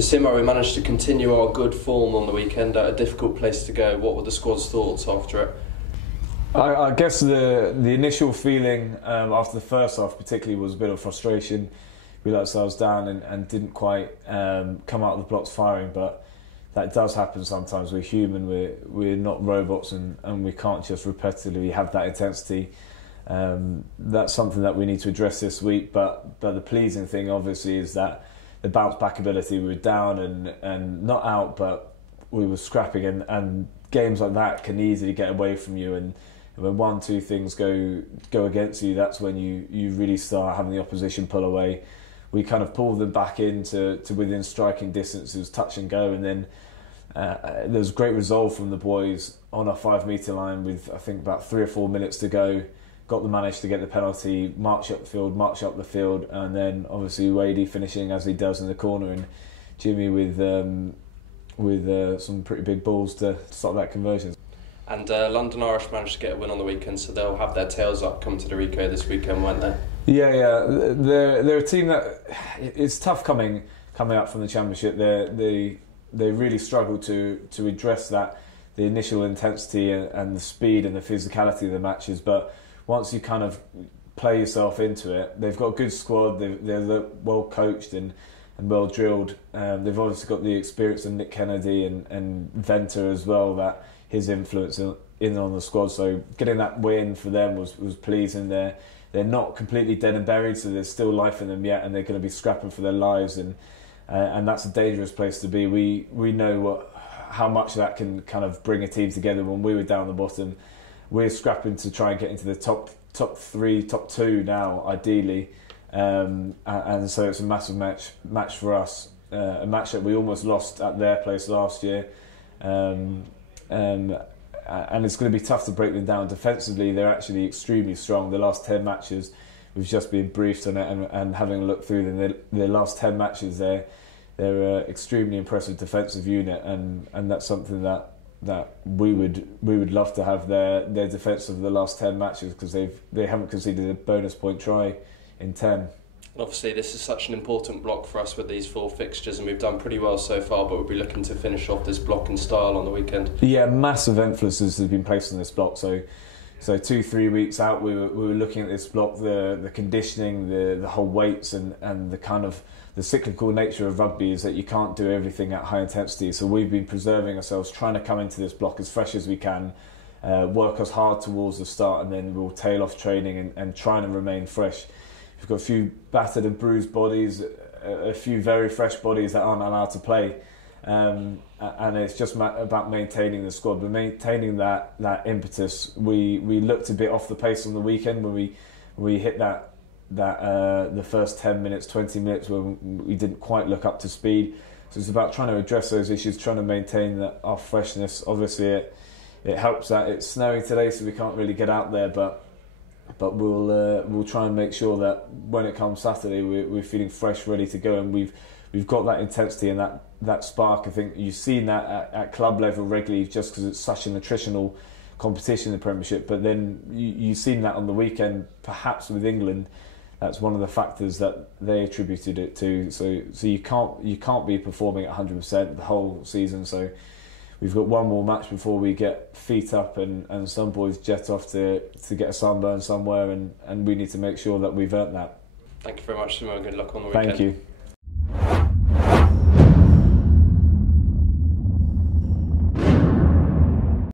So Simo, we managed to continue our good form on the weekend at a difficult place to go. What were the squad's thoughts after it? I guess the initial feeling after the first half particularly was a bit of frustration. We let ourselves down and didn't quite come out of the blocks firing, but that does happen sometimes. We're human, we're not robots, and we can't just repetitively have that intensity. That's something that we need to address this week, but the pleasing thing obviously is that the bounce back ability, we were down and not out, but we were scrapping, and games like that can easily get away from you, and when 1-2 things go against you, that's when you really start having the opposition pull away. We kind of pulled them back into within striking distance. It was touch and go, and then there was great resolve from the boys on our 5-metre line with I think about 3 or 4 minutes to go. Managed to get the penalty, march up the field, and then obviously Wadey finishing as he does in the corner, and Jimmy with some pretty big balls to stop that conversion. And London Irish managed to get a win on the weekend, so they'll have their tails up come to the Ricoh this weekend, won't they? Yeah. They're a team that it's tough coming up from the Championship. They really struggle to address the initial intensity and the speed and the physicality of the matches, but once you kind of play yourself into it, they've got a good squad. They're well coached and well drilled. They've obviously got the experience of Nick Kennedy and Venter as well, that his influence in on the squad. So getting that win for them was pleasing. They're not completely dead and buried, so there's still life in them yet, and they're going to be scrapping for their lives, and that's a dangerous place to be. We know how much that can kind of bring a team together. When we were down the bottom, we're scrapping to try and get into the top 3, top 2 now, ideally, and so it's a massive match for us. A match that we almost lost at their place last year, and it's going to be tough to break them down. Defensively, they're actually extremely strong. The last 10 matches, we've just been briefed on it and having a look through them. Their last 10 matches, they're an extremely impressive defensive unit, and that's something that we would love to have their defence of the last 10 matches, because they haven't conceded a bonus point try in 10. Obviously this is such an important block for us with these 4 fixtures, and we've done pretty well so far, but we'll be looking to finish off this block in style on the weekend. Yeah, massive emphasis has been placed on this block, so 2-3 weeks out we were looking at this block, the conditioning, the whole weights, and the kind of the cyclical nature of rugby is that you can't do everything at high intensity. So we've been preserving ourselves, trying to come into this block as fresh as we can, work us hard towards the start, and then we'll tail off training and trying to remain fresh. We've got a few battered and bruised bodies, a few very fresh bodies that aren't allowed to play, and it's just about maintaining the squad, but maintaining that impetus. We looked a bit off the pace on the weekend when we hit the first 10 minutes, 20 minutes when we didn't quite look up to speed. So it's about trying to address those issues, trying to maintain our freshness. Obviously it helps that it's snowing today, so we can't really get out there, but we'll try and make sure that when it comes Saturday we're feeling fresh, ready to go, and we've got that intensity and that spark. I think you've seen that at club level regularly, just because it's such an attritional competition in the Premiership, but then you've seen that on the weekend, perhaps with England. That's one of the factors that they attributed it to. So you can't be performing at 100% the whole season. So we've got one more match before we get feet up and some boys jet off to get a sunburn somewhere, and we need to make sure that we've earned that. Thank you very much, Simon. Good luck on the weekend. Thank you.